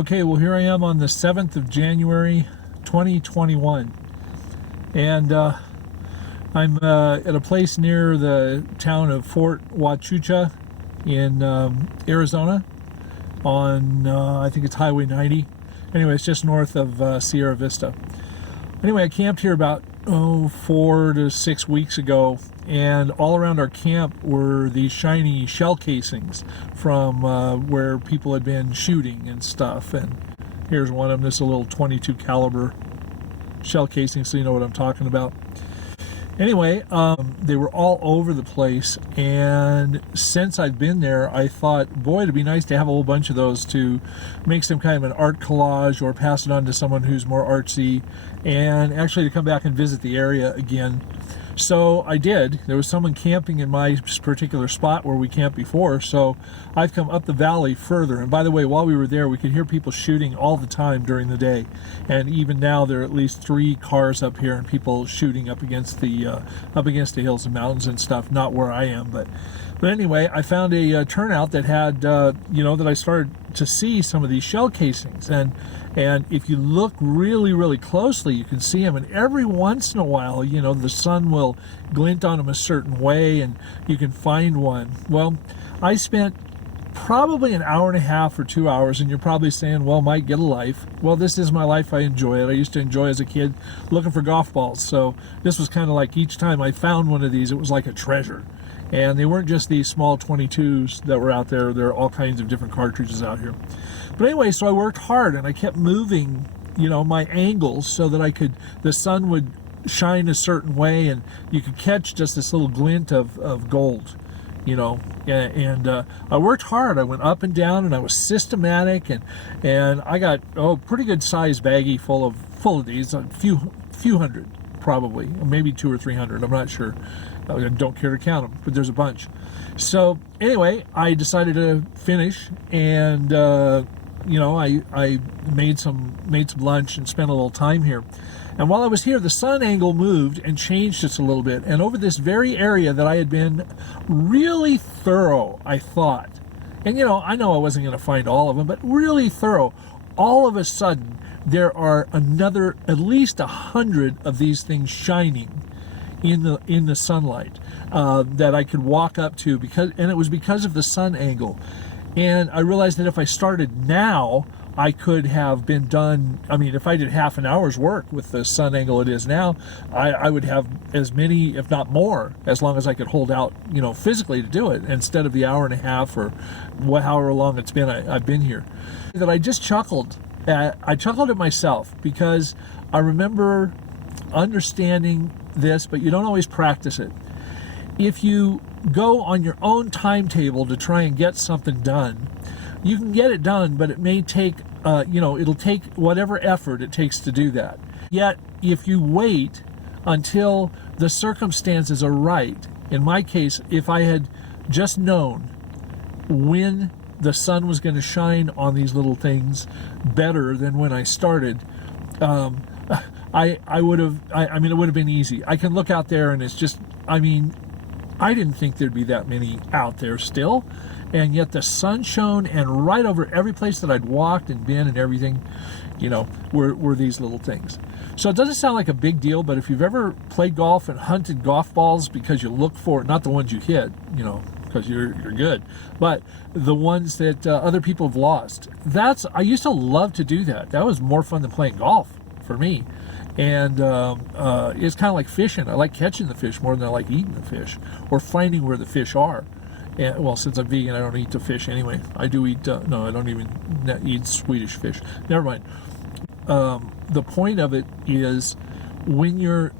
Okay, well here I am on the 7th of January 2021, and I'm at a place near the town of Fort Huachuca in Arizona on I think it's Highway 90. Anyway, it's just north of Sierra Vista. Anyway, I camped here about 4 to 6 weeks ago, and all around our camp were these shiny shell casings from where people had been shooting and stuff. And here's one of them. This is a little 22 caliber shell casing, so you know what I'm talking about. Anyway, they were all over the place, and since I've been there, I thought, boy, it'd be nice to have a whole bunch of those to make some kind of an art collage or pass it on to someone who's more artsy, and actually to come back and visit the area again. So I did. There was someone camping in my particular spot where we camped before, so I've come up the valley further. And by the way, while we were there, we could hear people shooting all the time during the day. And even now, there are at least 3 cars up here and people shooting up against the hills and mountains and stuff. Not where I am, but anyway, I found a turnout that had, that I started to see some of these shell casings. And if you look really, really closely, you can see them. And every once in a while, the sun will glint on them a certain way, and you can find one. Well, I spent probably an hour and a half or 2 hours, and you're probably saying, well, Mike, get a life. Well, this is my life. I enjoy it. I used to enjoy as a kid looking for golf balls. So this was kind of like each time I found one of these, it was like a treasure. And they weren't just these small 22s that were out there. There are all kinds of different cartridges out here. But anyway, so I worked hard, and I kept moving, my angles so that the sun would shine a certain way, and you could catch just this little glint of gold, and I worked hard. I went up and down, and I was systematic, and I got pretty good size baggie full of these, a few hundred probably, maybe 200 or 300. I'm not sure. I don't care to count them, but there's a bunch. So anyway, I decided to finish, and I made some lunch and spent a little time here. And while I was here, the sun angle moved and changed just a little bit. And over this very area that I had been really thorough, I thought, and I know I wasn't going to find all of them, but really thorough, all of a sudden there are another at least 100 of these things shining in the sunlight that I could walk up to, and it was because of the sun angle. And I realized that if I started now, I could have been done. I mean, if I did half an hour's work with the sun angle it is now, I would have as many, if not more, as long as I could hold out, physically to do it, instead of the hour and a half or however long it's been I've been here. That I just chuckled at. I chuckled at myself because I remember understanding this, but you don't always practice it. If you go on your own timetable to try and get something done, you can get it done, but it may take, it'll take whatever effort it takes to do that. Yet, if you wait until the circumstances are right, in my case, if I had just known when the sun was going to shine on these little things better than when I started, I would have, it would have been easy. I can look out there and it's just, I didn't think there'd be that many out there still, and yet the sun shone, and right over every place that I'd walked and been and everything, were these little things. So it doesn't sound like a big deal, but if you've ever played golf and hunted golf balls because you look for, not the ones you hit, because you're good, but the ones that other people have lost, I used to love to do that. That was more fun than playing golf for me. And it's kind of like fishing. I like catching the fish more than I like eating the fish, or finding where the fish are. And, well, since I'm vegan, I don't eat the fish anyway. I do eat, no, I don't even eat Swedish fish. Never mind. The point of it is when you're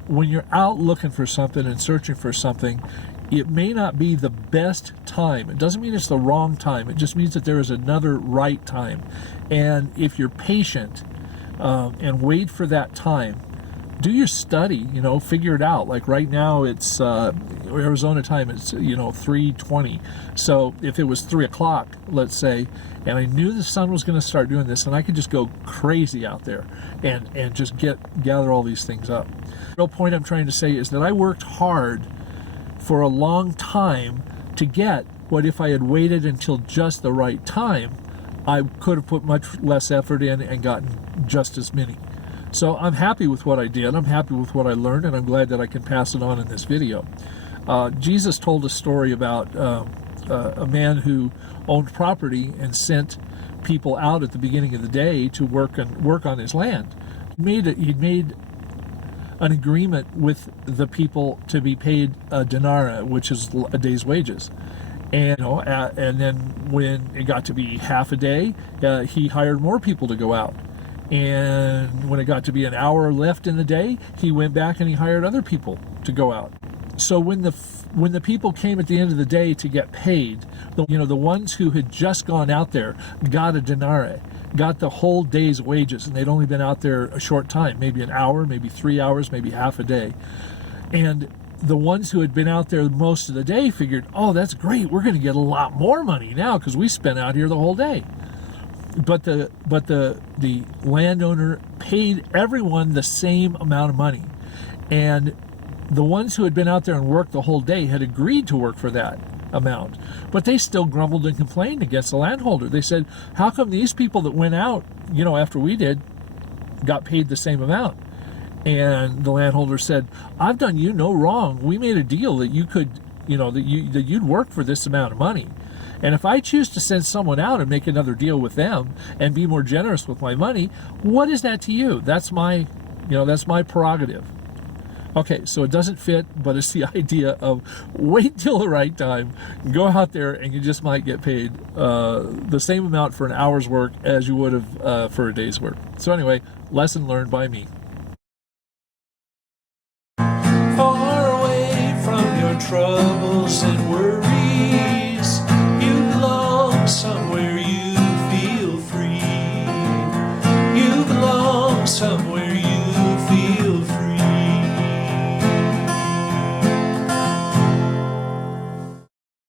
out looking for something and searching for something, it may not be the best time. It doesn't mean it's the wrong time. It just means that there is another right time. And if you're patient and wait for that time, do your study, figure it out. Like right now it's Arizona time, it's 3:20. So if it was 3 o'clock, let's say, and I knew the sun was going to start doing this, and I could just go crazy out there and just gather all these things up. The real point I'm trying to say is that I worked hard for a long time to get what, if I had waited until just the right time, I could have put much less effort in and gotten just as many. So I'm happy with what I did. I'm happy with what I learned, and I'm glad that I can pass it on in this video. Jesus told a story about a man who owned property and sent people out at the beginning of the day to work on his land. He'd made an agreement with the people to be paid a denarii, which is a day's wages. And and then when it got to be half a day, he hired more people to go out. And when it got to be an hour left in the day, he went back and he hired other people to go out. So when the people came at the end of the day to get paid, the ones who had just gone out there got a denarii, got the whole day's wages, and they'd only been out there a short time, maybe an hour, maybe 3 hours, maybe half a day. And the ones who had been out there most of the day figured, oh, that's great, we're going to get a lot more money now because we spent out here the whole day. But the landowner paid everyone the same amount of money, and the ones who had been out there and worked the whole day had agreed to work for that amount, but they still grumbled and complained against the landholder. They said, how come these people that went out, after we did, got paid the same amount? And the landholder said, I've done you no wrong. We made a deal that you could, that you'd work for this amount of money. And if I choose to send someone out and make another deal with them and be more generous with my money, what is that to you? That's my prerogative. Okay, so it doesn't fit, but it's the idea of wait till the right time, go out there, and you just might get paid the same amount for an hour's work as you would have for a day's work. So anyway, lesson learned by me. Far away from your trouble.